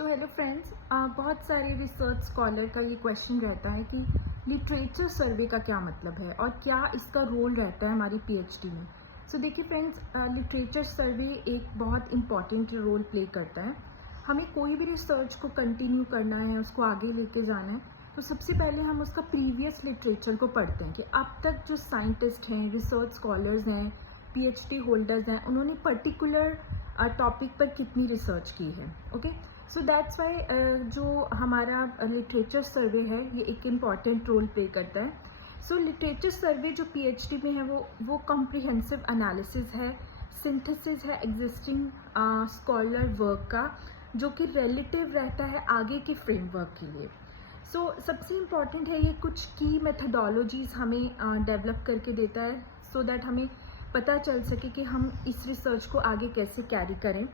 So hello friends, बहुत सारे research scholar का ये क्वेश्चन रहता है कि लिटरेचर सर्वे का क्या मतलब है और क्या इसका रोल रहता है हमारी पीएचडी में। सो देखिए फ्रेंड्स, लिटरेचर सर्वे एक बहुत इम्पॉर्टेंट रोल प्ले करता है। हमें कोई भी रिसर्च को कंटिन्यू करना है, उसको आगे लेके जाना है, तो सबसे पहले हम उसका प्रीवियस लिटरेचर को पढ़ते हैं कि अब तक जो साइंटिस्ट हैं, रिसर्च स्कॉलर्स हैं, पीएचडी होल्डर्स हैं, उन्होंने पर्टिकुलर टॉपिक पर कितनी रिसर्च की है। ओके, सो दैट्स वाई जो हमारा लिटरेचर सर्वे है ये एक इम्पॉर्टेंट रोल प्ले करता है। सो लिटरेचर सर्वे जो पीएचडी में है वो कॉम्प्रिहेंसिव एनालिसिस है, सिंथेसिस है एग्जिस्टिंग स्कॉलर वर्क का, जो कि रिलेटिव रहता है आगे के फ्रेमवर्क के लिए। सो सबसे इम्पॉर्टेंट है ये कुछ की मेथडोलॉजीज़ हमें डेवलप करके देता है सो दैट हमें पता चल सके कि हम इस रिसर्च को आगे कैसे कैरी करें।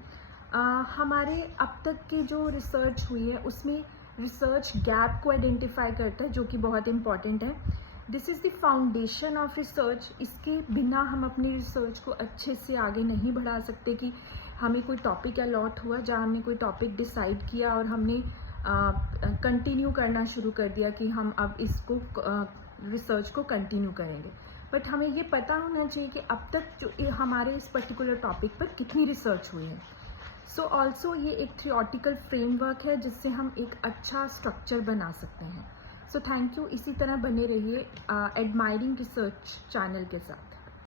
हमारे अब तक की जो रिसर्च हुई है उसमें रिसर्च गैप को आइडेंटिफाई करता है, जो कि बहुत इम्पॉर्टेंट है। This is the foundation of research. इसके बिना हम अपनी रिसर्च को अच्छे से आगे नहीं बढ़ा सकते कि हमें कोई टॉपिक अलॉट हुआ, जहाँ हमने कोई टॉपिक डिसाइड किया और हमने कंटिन्यू करना शुरू कर दिया कि हम अब इसको रिसर्च को कंटिन्यू करेंगे, बट हमें ये पता होना चाहिए कि अब तक जो हमारे इस पर्टिकुलर टॉपिक पर कितनी रिसर्च हुई है। सो ऑल्सो ये एक थ्योरेटिकल फ्रेमवर्क है जिससे हम एक अच्छा स्ट्रक्चर बना सकते हैं। सो थैंक यू, इसी तरह बने रहिए एडमायरिंग रिसर्च चैनल के साथ।